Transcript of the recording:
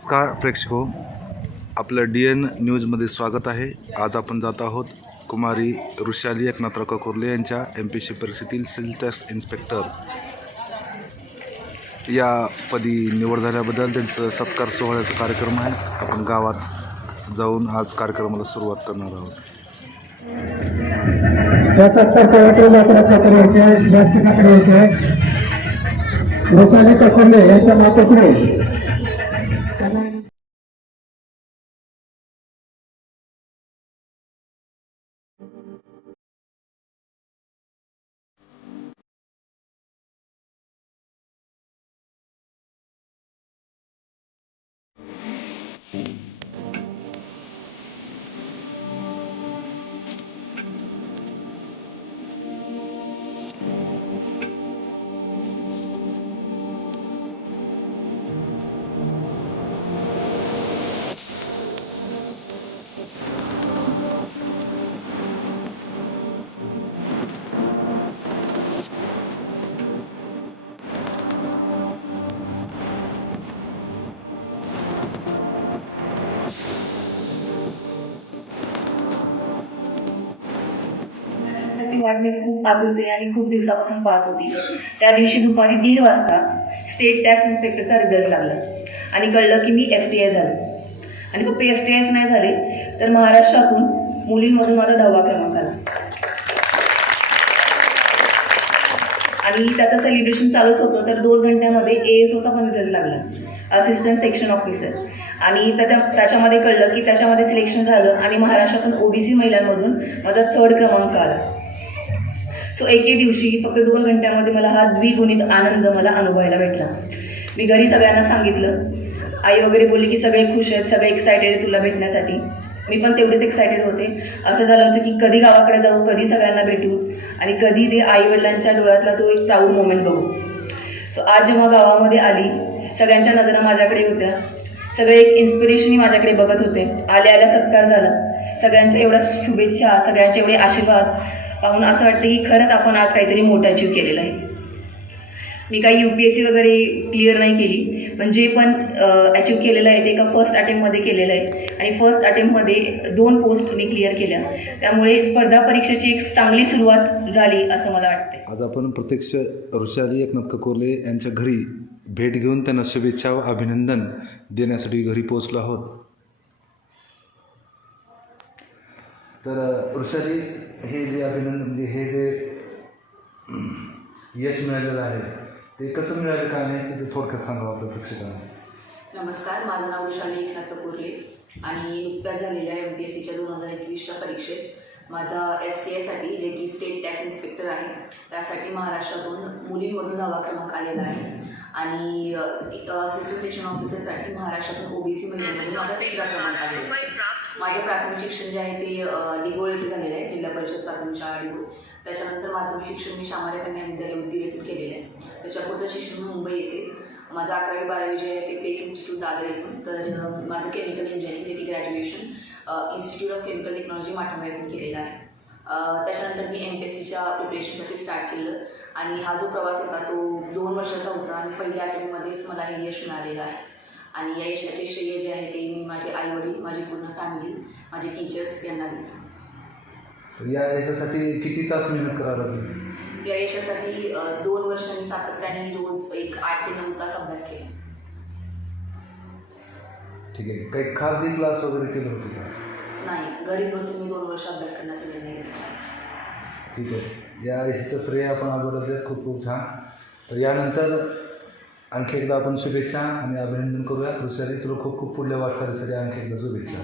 नमस्कार प्रेक्षको. आपलं D N न्यूजमध्ये स्वागत आहे. आज आपण जात आहोत कुमारी ऋषाली एकनाथराव ककोर्ले यांच्या एम पी सी परीक्षेतील सेल टेस्ट इन्स्पेक्टर. या पदी निवड झाल्याबद्दल त्यांचं सत्कार सोहळ्याचा कार्यक्रम आहे. आपण गावात जाऊन आज कार्यक्रमाला सुरुवात करणार आहोत. ऋषाली सत्तर यांच्या मातेपुढे वाट मी खूप आतुरते आणि खूप दिवसापासून पाहत होती. त्या दिवशी दुपारी दीड वाजता स्टेट टॅक्स इन्स्पेक्टरचा रिझल्ट लागला. आणि कळलं की मी एस टी आय झालो. आणि फक्त एस टी आयच नाही झाले तर महाराष्ट्रातून मुलींमधून माझा दहावा क्रमांक आला. आणि त्याचं सेलिब्रेशन चालूच होतं तर दोन घंट्यामध्ये ए एस ओचा पण रिझल्ट लागला. असिस्टंट सेक्शन ऑफिसर आणि त्याच्या त्याच्यामध्ये कळलं की त्याच्यामध्ये सिलेक्शन झालं आणि महाराष्ट्रातून ओबीसी महिलांमधून माझा थर्ड क्रमांक आला. सो एके दिवशी फक्त दोन घंट्यामध्ये मला हा द्विगुणित आनंद मला अनुभवायला भेटला. मी घरी सगळ्यांना सांगितलं. आई वगैरे बोलली की सगळे खुश आहेत सगळे एक्सायटेड तुला भेटण्यासाठी. मी पण तेवढेच एक्सायटेड होते. असं झालं होतं की कधी गावाकडे जाऊ कधी सगळ्यांना भेटू आणि कधी ते आई वडिलांच्या डोळ्यातला तो एक प्राऊड मोमेंट बघू. सो आज जेव्हा गावामध्ये आली सगळ्यांच्या नजरा माझ्याकडे होत्या. सगळे एक इन्स्पिरेशनही माझ्याकडे बघत होते. आल्या आल्या सत्कार झाला. सगळ्यांच्या एवढ्या शुभेच्छा सगळ्यांचे एवढे आशीर्वाद. पाहून असं वाटतं की खरंच आपण आज काहीतरी मोठं अचीव केलेलं आहे. मी काही यू पी एस सी वगैरे क्लिअर नाही केली पण जे पण अचीव केलेलं आहे ते एका फर्स्ट अटेम्प्टमध्ये केलेलं आहे. आणि फर्स्ट अटेम्प्टमध्ये दोन पोस्ट मी क्लिअर केल्या. त्यामुळे स्पर्धा परीक्षेची एक चांगली सुरुवात झाली असं मला वाटतं आज आपण प्रत्यक्ष ऋषाली एकनाथ ककोले यांच्या घरी भेट घेऊन त्यांना शुभेच्छा व अभिनंदन देण्यासाठी घरी पोहोचलो आहोत. तर अ, हे जे अभिनंदन म्हणजे हे जे यश मिळालेलं आहे ते कसं मिळालं काय नाही ते थोडक्यात सांगावं आपल्या प्रेक्षकांना. नमस्कार माझं नाव वृषाली एकनाथ कपूरले आणि नुकत्याच झालेल्या एम पी एस सीच्या दोन हजार एकवीसच्या परीक्षेत माझा एस टी एसाठी जे की स्टेट टॅक्स इन्स्पेक्टर आहे त्यासाठी महाराष्ट्रातून मुलींमधून दावा क्रमांक आलेला आहे. आणि असिस्टंट सेक्शन ऑफिसरसाठी महाराष्ट्रातून ओबीसी महिलांमध्ये माझा तिसरा क्रमांक आलेला आहे. माझं प्राथमिक शिक्षण जे आहे ते अ, डिगोळ येथे झालेलं आहे जिल्हा परिषद प्राथमिक शाळा डिगोळ त्याच्यानंतर माध्यमिक शिक्षण मी शामार्य कन्या विद्यालय उद्दीर येथून केलेलं आहे. त्याच्या पुढचं शिक्षण मी मुंबई येथेच माझं अकरावी बारावी जे आहे ते पेस इन्स्टिट्यूट दादर येथून. तर माझं केमिकल इंजिनिअरिंग जे की graduation institute of chemical technology माठामा येथून केलेलं आहे. त्याच्यानंतर मी एम पी एस सीच्या प्रिपरेशनसाठी स्टार्ट केलं. आणि हा जो प्रवास होता तो दोन वर्षाचा होता. आणि पहिल्या अटेम्प्टमध्येच मला हे यश मिळालेलं आहे. आणि या यशाचे श्रेय जे आहे ते आईवडील माझी पूर्ण फॅमिली माझे टीचर्स यांना तर या याच्यासाठी किती तास मेहनत करावं लागली? या यशासाठी दोन वर्षांनी सातत्याने रोज एक आठ ते नऊ तास अभ्यास केला. ठीक आहे. काही खाजगी क्लास वगैरे केले होते का? नाही घरीच बसून मी दोन वर्ष अभ्यास करण्याचा निर्णय घेतला. ठीक आहे. या यशाचं श्रेय आपण अगोदर खूप खूप छान. तर यानंतर आणखी एकदा आपण शुभेच्छा आणि अभिनंदन करूया. दुसऱ्या तुला खूप खूप पुढल्या वाटचालीसाठी आणखी एकदा शुभेच्छा.